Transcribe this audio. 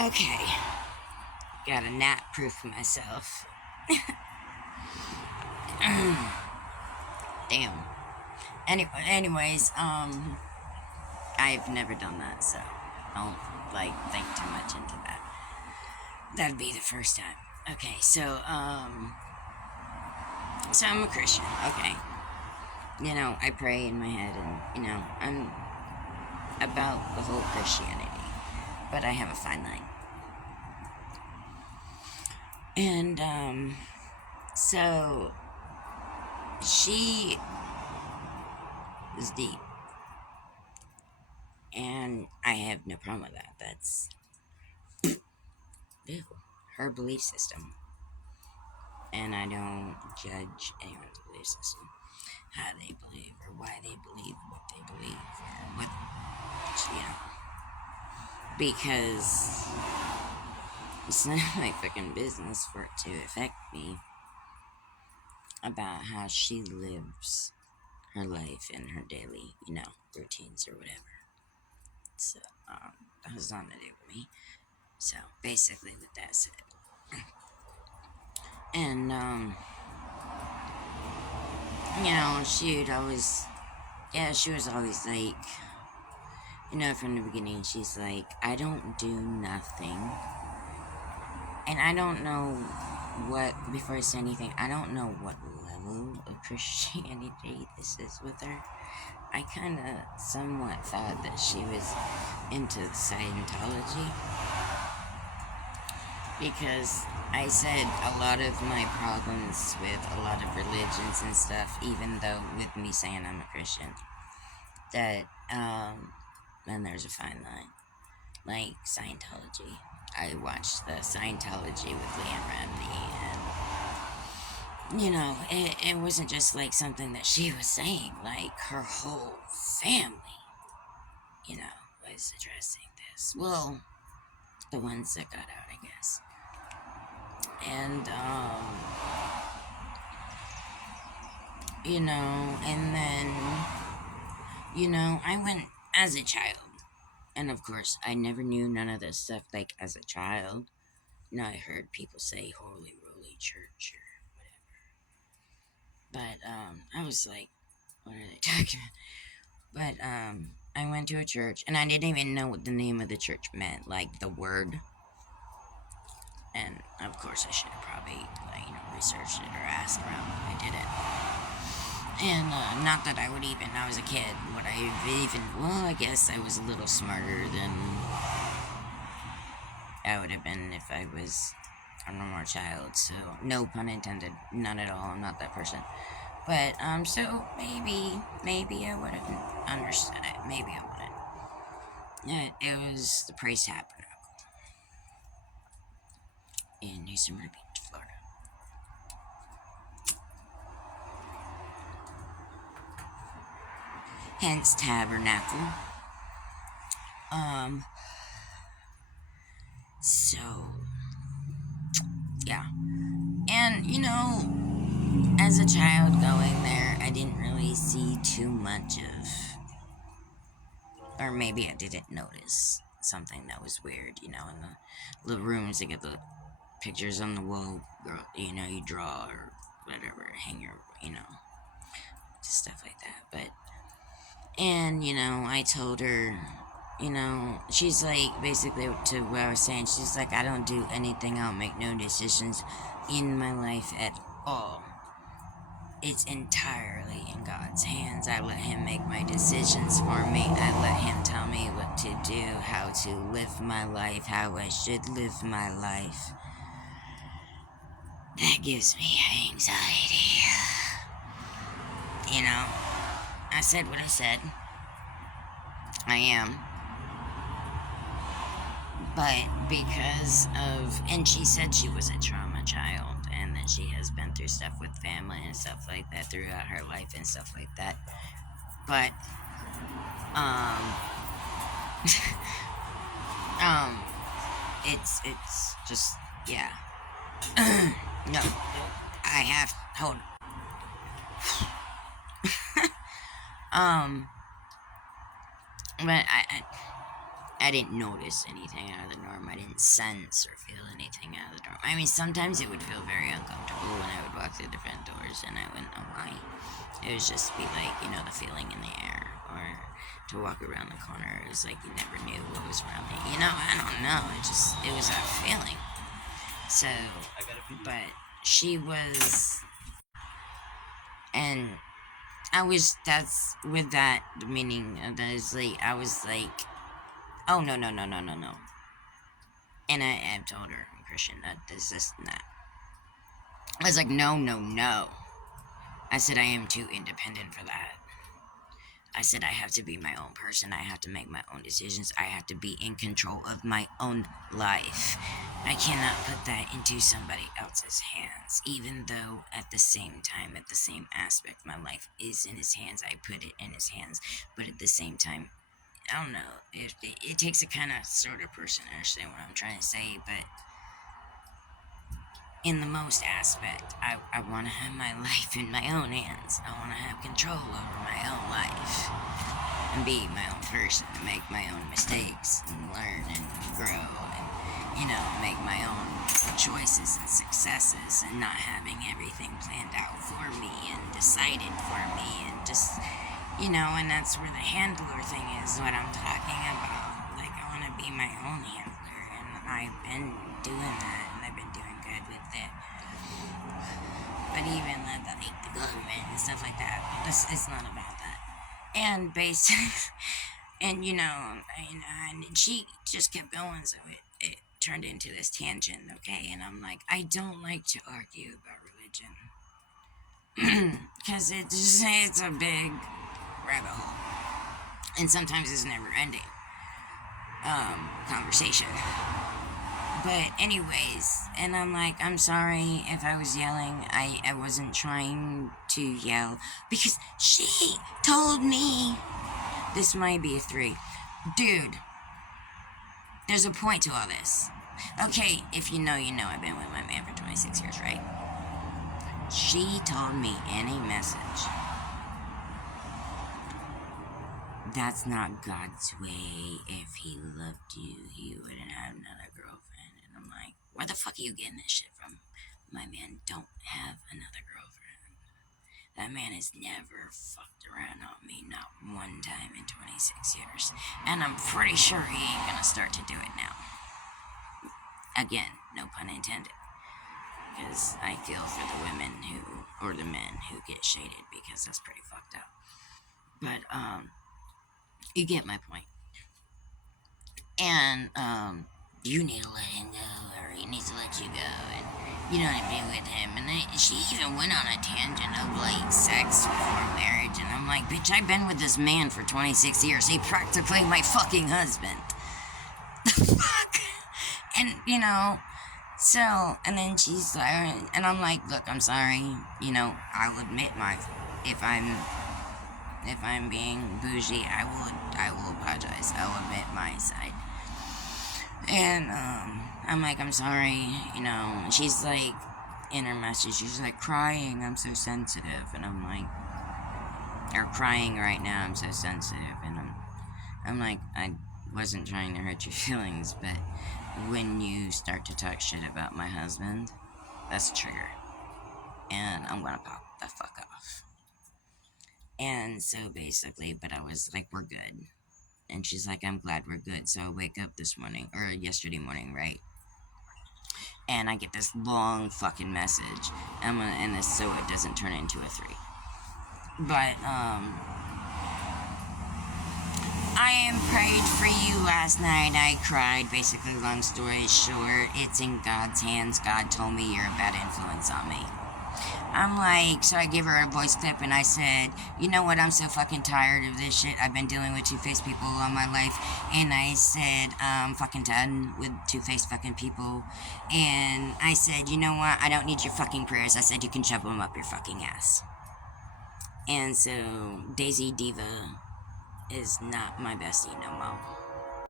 Okay. Gotta not proof myself. Damn. Anyways, I've never done that, so don't, think too much into that. That'd be the first time. Okay, so I'm a Christian, okay. I pray in my head, and, I'm about the whole Christianity. But I have a fine line. And, so, she is deep. And I have no problem with that. That's her belief system. And I don't judge anyone's belief system. How they believe, or why they believe what they believe, or what, because it's not my fucking business for it to affect me about how she lives her life and her daily, routines or whatever. So, that has nothing to do with me. So, basically, with that said, and, she was always like, from the beginning, she's like, I don't do nothing. And I don't know before I say anything, I don't know what level of Christianity this is with her. I kind of somewhat thought that she was into Scientology. Because I said a lot of my problems with a lot of religions and stuff, even though with me saying I'm a Christian, that, and there's a fine line. Like Scientology. I watched the Scientology with Leanne Remini, and, it wasn't just like something that she was saying, like her whole family, was addressing this. Well, the ones that got out, I guess. And, and then, I went as a child. And of course, I never knew none of this stuff, like, as a child. I heard people say Holy Roly Church or whatever. But, I was like, what are they talking about? But, I went to a church, and I didn't even know what the name of the church meant, like, the word. And, of course, I should have probably, researched it or asked around, but I didn't. And, not that I was a kid, I guess I was a little smarter than I would have been if I was a normal child, so, no pun intended, none at all, I'm not that person. But, so, maybe I would have understood it, maybe I wouldn't. It was the Praise Tabernacle in New Smyrna Beach, Florida. Hence tabernacle. So, yeah. And, as a child going there, I didn't really see too much of, or maybe I didn't notice something that was weird, in the rooms, they get the pictures on the wall, girl, you draw or whatever, hang your, just stuff like that. But, and, I told her, she's like, basically to what I was saying, she's like, I don't do anything, I don't make no decisions in my life at all. It's entirely in God's hands. I let Him make my decisions for me. I let Him tell me what to do, how to live my life, how I should live my life. That gives me anxiety. I said what I said. I am. But because of, and she said she was a trauma child, and that she has been through stuff with family and stuff like that throughout her life and stuff like that. But, it's just, yeah. No, I have, hold but I didn't notice anything out of the norm. I didn't sense or feel anything out of the dorm. I mean, sometimes it would feel very uncomfortable when I would walk through the front doors, and I wouldn't know why. It would just be like, the feeling in the air, or to walk around the corner, it was like you never knew what was around me. I don't know. It was that feeling. So, but she was, and that's with that, the meaning of that is like, I was like, oh, no. And I told her, I'm Christian, that this and that. I was like, no. I said, I am too independent for that. I said, I have to be my own person. I have to make my own decisions. I have to be in control of my own life. I cannot put that into somebody else's hands. Even though at the same time, at the same aspect, my life is in his hands. I put it in his hands. But at the same time, I don't know. It takes a kind of sort of person to understand what I'm trying to say. But in the most aspect, I want to have my life in my own hands. I want to have control over my own life and be my own person and make my own mistakes and learn and grow and, make my own choices and successes and not having everything planned out for me and decided for me and just, and that's where the handler thing is what I'm talking about. Like, I want to be my own handler, and I've been doing that, and I've been doing good with it. But even the government and stuff like that, it's not about that. And and and she just kept going, so it turned into this tangent, okay? And I'm like, I don't like to argue about religion. Because it's a big rabbit hole. And sometimes it's never ending conversation. But anyways, and I'm like, I'm sorry if I was yelling. I wasn't trying to yell. Because she told me this might be a 3. Dude, there's a point to all this. Okay, if you know, I've been with my man for 26 years, right? She told me in a message, that's not God's way. If he loved you, he wouldn't have another girlfriend. And I'm like, where the fuck are you getting this shit from? My man don't have another girlfriend. That man has never fucked around on me, not one time in 26 years. And I'm pretty sure he ain't gonna start to do it now. Again, no pun intended. Because I feel for the women or the men who get shaded, because that's pretty fucked up. But, you get my point. And, you need to let him go, or he needs to let you go, and you know what I mean, with him. And she even went on a tangent of, like, sex before marriage, and I'm like, bitch, I've been with this man for 26 years. He's practically my fucking husband. The fuck? And, so, and then she's like, and I'm like, look, I'm sorry, I'll admit if I'm being bougie, I will apologize. I will admit my side. And, I'm like, I'm sorry, and she's like, in her message, she's like, crying, I'm so sensitive, and I'm like, or crying right now, I'm so sensitive, and I'm like, I wasn't trying to hurt your feelings, but when you start to talk shit about my husband, that's a trigger, and I'm gonna pop the fuck off. And so basically, but I was like, we're good. And she's like, I'm glad we're good. So I wake up yesterday morning, right? And I get this long fucking message. I'm gonna end this so it doesn't turn into a 3. But, I am prayed for you last night. I cried. Basically, long story short, it's in God's hands. God told me you're a bad influence on me. I'm like, so I give her a voice clip and I said, you know what, I'm so fucking tired of this shit. I've been dealing with two-faced people all my life. And I said, I'm fucking done with two-faced fucking people. And I said, you know what, I don't need your fucking prayers. I said, you can shove them up your fucking ass. And so, Daisy Diva is not my bestie no more.